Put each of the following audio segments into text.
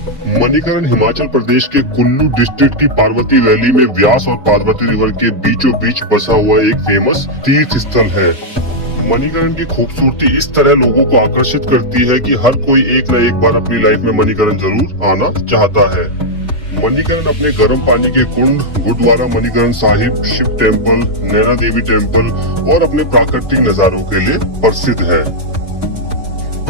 मणिकरण हिमाचल प्रदेश के कुल्लू डिस्ट्रिक्ट की पार्वती वैली में व्यास और पार्वती रिवर के बीचों बीच बसा हुआ एक फेमस तीर्थ स्थल है। मणिकरण की खूबसूरती इस तरह लोगों को आकर्षित करती है कि हर कोई एक न एक बार अपनी लाइफ में मणिकरण जरूर आना चाहता है। मणिकरण अपने गर्म पानी के कुंड, गुरुद्वारा मणिकरण साहिब, शिव टेम्पल, नैना देवी टेम्पल और अपने प्राकृतिक नजारों के लिए प्रसिद्ध है।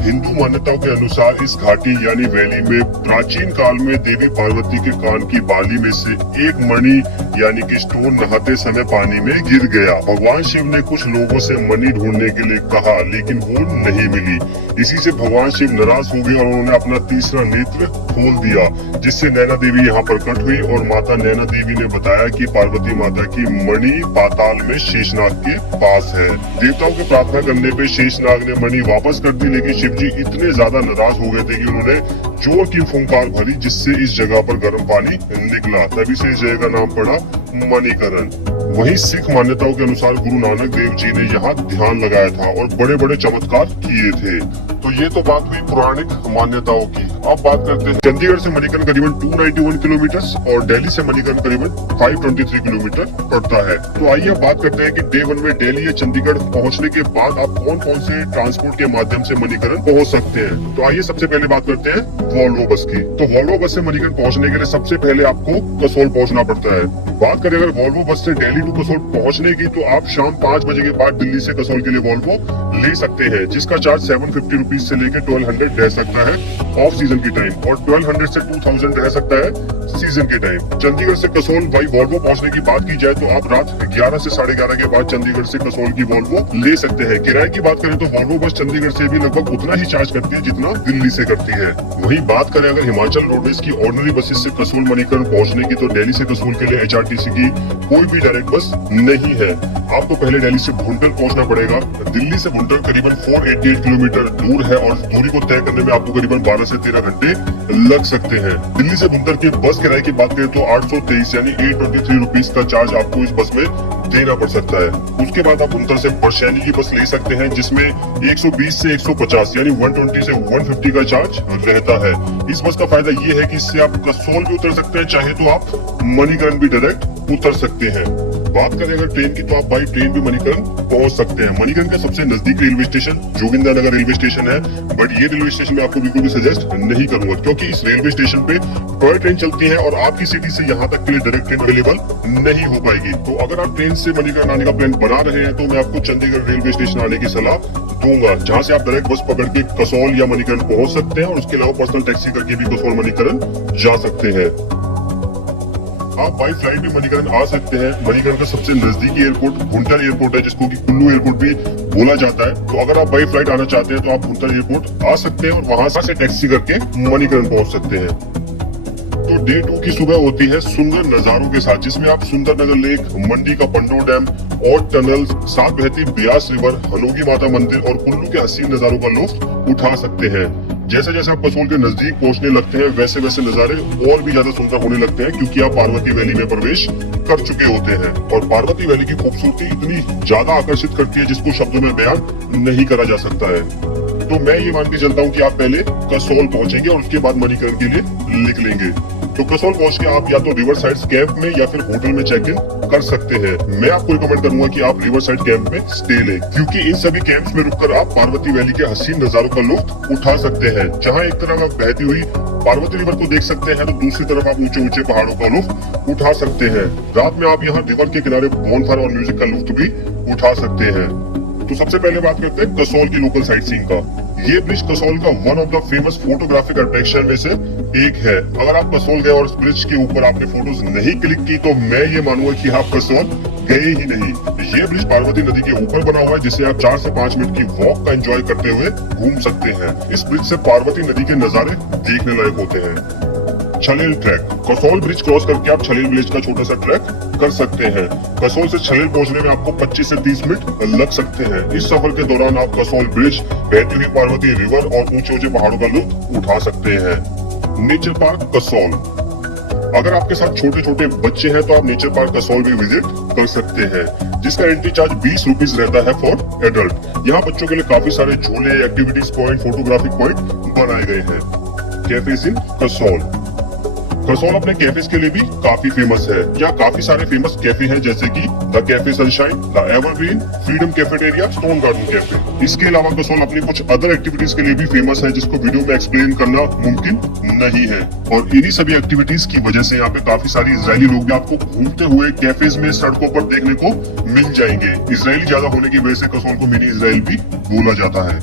हिंदू मान्यताओं के अनुसार इस घाटी यानी वैली में प्राचीन काल में देवी पार्वती के कान की बाली में से एक मणि यानी कि स्टोन नहाते समय पानी में गिर गया। भगवान शिव ने कुछ लोगों से मणि ढूंढने के लिए कहा, लेकिन वो नहीं मिली। इसी से भगवान शिव नाराज हो गए और उन्होंने अपना तीसरा नेत्र खोल दिया, जिससे नैना देवी यहाँ प्रकट हुई और माता नैना देवी ने बताया कि पार्वती माता की मणि पाताल में शेषनाग के पास है। देवताओं की प्रार्थना करने पे शेषनाग ने मणि वापस कर दी, लेकिन शिव जी इतने ज्यादा नाराज हो गए थे कि उन्होंने जोर की फुंकार भरी, जिससे इस जगह पर गर्म पानी निकला। तभी से इस जगह का नाम पड़ा मणिकरण। वहीं सिख मान्यताओं के अनुसार गुरु नानक देव जी ने यहाँ ध्यान लगाया था और बड़े बड़े चमत्कार किए थे। तो ये तो बात हुई पौराणिक मान्यताओं की। अब बात करते हैं चंडीगढ़ से मणिकरण करीबन 291 किलोमीटर और दिल्ली से मणिकरण करीबन 523 किलोमीटर पड़ता है। तो आइए अब बात करते हैं कि डे 1 में दिल्ली या चंडीगढ़ पहुंचने के बाद आप कौन कौन से ट्रांसपोर्ट के माध्यम से मणिकरण पहुंच सकते हैं। तो आइए सबसे पहले बात करते हैं वॉल्वो बस की। तो वॉल्वो बस से मणिकरण पहुंचने के लिए सबसे पहले आपको कसोल पहुंचना पड़ता है। बात करें अगर वॉल्वो बस से दिल्ली टू कसोल पहुंचने की, तो आप शाम 5 बजे के बाद दिल्ली से कसोल के लिए वॉल्वो ले सकते हैं, जिसका चार्ज 750 रुपीज से लेकर 1200 रह सकता है ऑफ सीजन की टाइम, और 1200 से 2000 रह सकता है सीजन के टाइम। चंडीगढ़ से कसोल बाई वॉल्वो पहुंचने की बात की जाए तो आप रात 11 से 11:30 के बाद चंडीगढ़ से कसोल की वॉल्वो ले सकते हैं। किराए की बात करें तो वॉल्वो बस चंडीगढ़ से भी लगभग उतना ही चार्ज करती है जितना दिल्ली से करती है। वहीं बात करें अगर हिमाचल रोडवेज की ऑर्डिनरी बसेस से कसोल मणिकरण पहुंचने की, तो दिल्ली से कसोल के लिए HRTC की कोई भी डायरेक्ट बस नहीं है। आपको पहले दिल्ली से भुंटर पहुंचना पड़ेगा। दिल्ली से भुंटर करीबन 488 किलोमीटर दूर है और दूरी को तय करने में आपको करीबन 12 से 13 घंटे लग सकते हैं। दिल्ली से भुंटर की बस किराए की बात करें तो 823 यानी 823 रुपीज का चार्ज आपको इस बस में देना पड़ सकता है। उसके बाद आप भुंटर से बरशैनी की बस ले सकते हैं, जिसमें 120 से 150 यानी 120 से 150 का चार्ज रहता है। इस बस का फायदा ये है कि इससे आप कसोल भी उतर सकते हैं, चाहे तो आप मणिकरण भी डायरेक्ट उतर सकते हैं। बात करें अगर ट्रेन की, तो आप बाई ट्रेन भी मणिकरण पहुंच सकते हैं। मणिकरण का सबसे नजदीक railway station Jogindernagar railway station है, बट ये रेलवे स्टेशन में आपको बिल्कुल भी सजेस्ट नहीं करूंगा, क्योंकि इस रेलवे स्टेशन पे टॉय ट्रेन चलती है और आपकी सिटी से यहाँ तक के लिए डायरेक्ट ट्रेन अवेलेबल नहीं हो पाएगी। तो अगर आप ट्रेन से मणिकरण आने का प्लान बना रहे हैं, तो मैं आपको चंडीगढ़ रेलवे स्टेशन आने की सलाह दूंगा, जहाँ से आप डायरेक्ट बस पकड़ के कसोल या मणिकरण पहुंच सकते हैं, और उसके अलावा पर्सनल टैक्सी करके भी कसोल मणिकरण जा सकते हैं। आप बाई फ्लाइट भी मणिकरण आ सकते हैं। मणिकरण का सबसे नजदीकी एयरपोर्ट भुंटर एयरपोर्ट है, जिसको कि कुल्लू एयरपोर्ट भी बोला जाता है। तो अगर आप बाई फ्लाइट आना चाहते हैं तो आप भुंटर एयरपोर्ट आ सकते हैं और वहां से टैक्सी करके मणिकरण पहुंच सकते हैं। तो डे 2 की सुबह होती है सुंदर नजारों के साथ, जिसमें आप सुंदरनगर लेक, मंडी का पंडो डैम और टनल, साथ बहती ब्यास रिवर, हनोगी माता मंदिर और कुल्लू के हसीन नजारों का लुत्फ उठा सकते हैं। जैसे जैसे आप कसोल के नजदीक पहुंचने लगते हैं, वैसे वैसे नजारे और भी ज्यादा सुंदर होने लगते हैं, क्योंकि आप पार्वती वैली में प्रवेश कर चुके होते हैं। और पार्वती वैली की खूबसूरती इतनी ज्यादा आकर्षित करती है जिसको शब्दों में बयान नहीं करा जा सकता है। तो मैं ये मान के चलता हूँ कि आप पहले कसोल पहुंचेंगे और उसके बाद मणिकरण के लिए निकलेंगे। तो कसोल पहुंच के आप या तो रिवर साइड कैंप में या फिर होटल में चेक इन कर सकते हैं। मैं आपको रिकमेंड करूंगा कि आप रिवर साइड कैंप में स्टे लें, क्योंकि इन सभी कैंप्स में रुककर आप पार्वती वैली के हसीन नजारों का लुत्फ उठा सकते हैं। जहां एक तरफ आप बहती हुई पार्वती रिवर को देख सकते हैं, तो दूसरी तरफ आप ऊंचे ऊंचे पहाड़ों का लुत्फ उठा सकते हैं। रात में आप यहाँ रिवर के किनारे बॉनफायर और म्यूजिक का लुत्फ भी उठा सकते हैं। तो सबसे पहले बात करते हैं कसोल की लोकल साइट सीइंग का। ये ब्रिज कसोल का one of the famous photographic attraction में से एक है। अगर आप कसोल गए और इस ब्रिज के ऊपर आपने फोटोज नहीं क्लिक की, तो मैं ये मानूंगा कि आप कसोल गए ही नहीं। ये ब्रिज पार्वती नदी के ऊपर बना हुआ है, जिसे आप 4 से 5 मिनट की वॉक का एंजॉय करते हुए घूम सकते हैं। इस ब्रिज से पार्वती नदी के नजारे देखने लायक होते हैं। छलेल ट्रैक, कसोल ब्रिज क्रॉस करके आप छलेल विलेज का छोटा सा ट्रैक कर सकते हैं। कसोल से छलेल पहुंचने में आपको 25 से 30 मिनट लग सकते हैं। इस सफर के दौरान आप कसोल ब्रिज, बहती हुई पार्वती रिवर और ऊंचे ऊंचे पहाड़ों का लुत्फ उठा सकते हैं। नेचर पार्क कसोल, अगर आपके साथ छोटे छोटे बच्चे हैं तो आप नेचर पार्क कसोल भी विजिट कर सकते हैं, जिसका एंट्री चार्ज 20 रुपीज रहता है फॉर एडल्ट। यहाँ बच्चों के लिए काफी सारे झूले, एक्टिविटीज पॉइंट, फोटोग्राफिक पॉइंट बनाए गए हैं। कैफेज इन कसौल। कसौल अपने कैफेज के लिए भी काफी फेमस है। यहाँ काफी सारे फेमस कैफे हैं जैसे कि the cafe sunshine, the evergreen, freedom cafeteria, stone garden cafe. इसके अलावा कसौल अपनी कुछ अदर एक्टिविटीज के लिए भी फेमस है जिसको वीडियो में एक्सप्लेन करना मुमकिन नहीं है। और इन्हीं सभी एक्टिविटीज की वजह से यहाँ पे काफी सारी इजरायली लोग भी आपको घूमते हुए कैफेज में सड़कों पर देखने को मिल जाएंगे। इजरायली ज्यादा होने की वजह से कसौल को मिनी इजराइल भी बोला जाता है।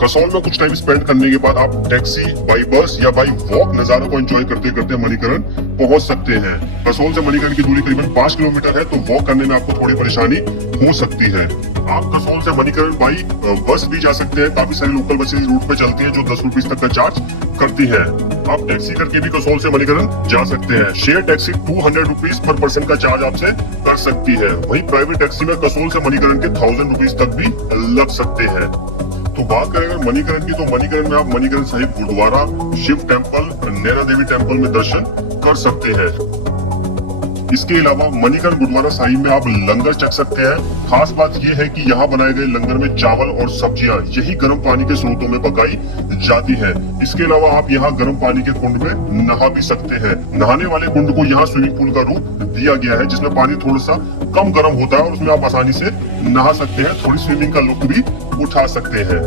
कसौल में कुछ टाइम स्पेंड करने के बाद आप टैक्सी, बाई बस या बाई वॉक नजारों को एंजॉय करते करते मणिकरण पहुंच सकते हैं। कसौल से मणिकरण की दूरी करीबन 5 किलोमीटर है, तो वॉक करने में आपको थोड़ी परेशानी हो सकती है। आप कसौल से मणिकरण बाई बस भी जा सकते हैं। काफी सारी लोकल बसेज रूट पे चलती हैं जो 10 रुपीज तक का चार्ज करती है। आप टैक्सी करके भी कसौल से मणिकरण जा सकते हैं। Share taxi 200 rupees per person का चार्ज आपसे कर सकती है। वहीं प्राइवेट टैक्सी में कसौल से मणिकरण के 1000 रुपीज तक भी लग सकते हैं। तो बात करें अगर मणिकरण की, तो मणिकरण में आप मणिकरण साहिब गुरुद्वारा, शिव टेम्पल, नैना देवी टेम्पल में दर्शन कर सकते हैं। इसके अलावा मणिकरण गुरुद्वारा साहिब में आप लंगर चख सकते हैं। खास बात यह है कि यहाँ बनाए गए लंगर में चावल और सब्जियां यही गर्म पानी के स्रोतों में पकाई जाती है। इसके अलावा आप यहाँ गर्म पानी के कुंड में नहा भी सकते हैं। नहाने वाले कुंड को यहाँ स्विमिंग पूल का रूप दिया गया है जिसमें पानी थोड़ा सा कम गर्म होता है और उसमें आप आसानी से नहा सकते हैं। थोड़ी स्विमिंग का लुत्फ भी उठा सकते हैं।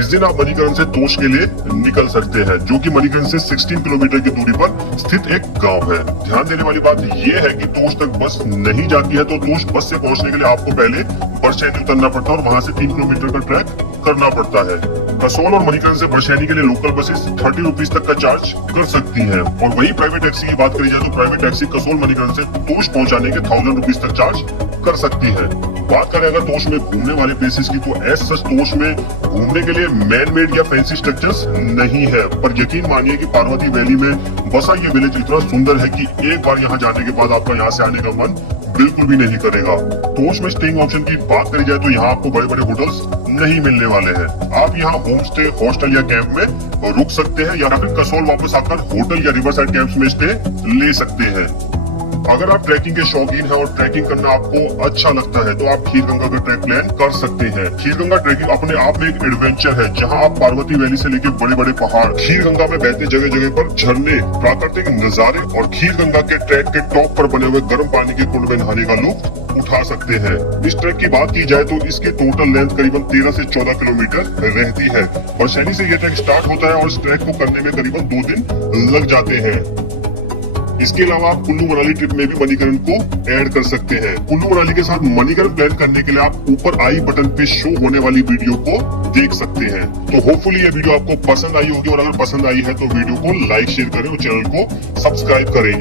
इस दिन आप मणिकरण से तोश के लिए निकल सकते हैं जो कि मणिकरण से 16 किलोमीटर की दूरी पर स्थित एक गांव है। ध्यान देने वाली बात यह है कि तोश तक बस नहीं जाती है, तो तोश बस से पहुंचने के लिए आपको पहले बरशैनी उतरना पड़ता है और वहां से 3 किलोमीटर का ट्रैक करना पड़ता है। कसौल और मणिकरण से बरशैनी के लिए लोकल बसेस 30 रुपीज तक का चार्ज कर सकती हैं। और वही प्राइवेट टैक्सी की बात करी जाए तो प्राइवेट टैक्सी कसौल मणिकरण से तोश पहुंचाने के 1000 रुपीज तक चार्ज कर सकती है। बात करें अगर तोश में घूमने वाले प्लेसेस की, तो एज सच तोश में घूमने के लिए मैन मेड या फैंसी स्ट्रक्चर्स नहीं है, पर यकीन मानिए कि पार्वती वैली में बसा ये विलेज इतना सुंदर है कि एक बार यहाँ जाने के बाद आपका यहाँ से आने का मन बिल्कुल भी नहीं करेगा। तोश में स्टेइंग ऑप्शन की बात करी जाए तो यहाँ आपको बड़े बड़े होटल्स नहीं मिलने वाले हैं। आप यहाँ होम स्टे, हॉस्टल या कैंप में रुक सकते हैं या फिर कसौल वापस आकर होटल या रिवर साइड कैंप्स में स्टे ले सकते हैं। अगर आप ट्रैकिंग के शौकीन हैं और ट्रैकिंग करना आपको अच्छा लगता है तो आप खीरगंगा का ट्रैक प्लान कर सकते हैं। खीरगंगा ट्रैकिंग अपने आप में एक एडवेंचर है जहां आप पार्वती वैली से लेकर बड़े बड़े पहाड़, खीरगंगा में बहते जगह जगह पर झरने, प्राकृतिक नजारे और खीरगंगा के ट्रैक के टॉप पर बने हुए गर्म पानी के कुंड में नहाने का लुत्फ उठा सकते हैं। इस ट्रैक की बात की जाए तो इसकी टोटल लेंथ करीबन 13 से 14 किलोमीटर रहती है। बरशैनी से ये ट्रैक स्टार्ट होता है और इस ट्रैक को करने में करीबन 2 दिन लग जाते हैं। इसके अलावा आप कुल्लू मनाली ट्रिप में भी मणिकरण को ऐड कर सकते हैं। कुल्लू मनाली के साथ मणिकरण प्लान करने के लिए आप ऊपर आई बटन पे शो होने वाली वीडियो को देख सकते हैं। तो होपफुली ये वीडियो आपको पसंद आई होगी और अगर पसंद आई है तो वीडियो को लाइक शेयर करें और चैनल को सब्सक्राइब करें।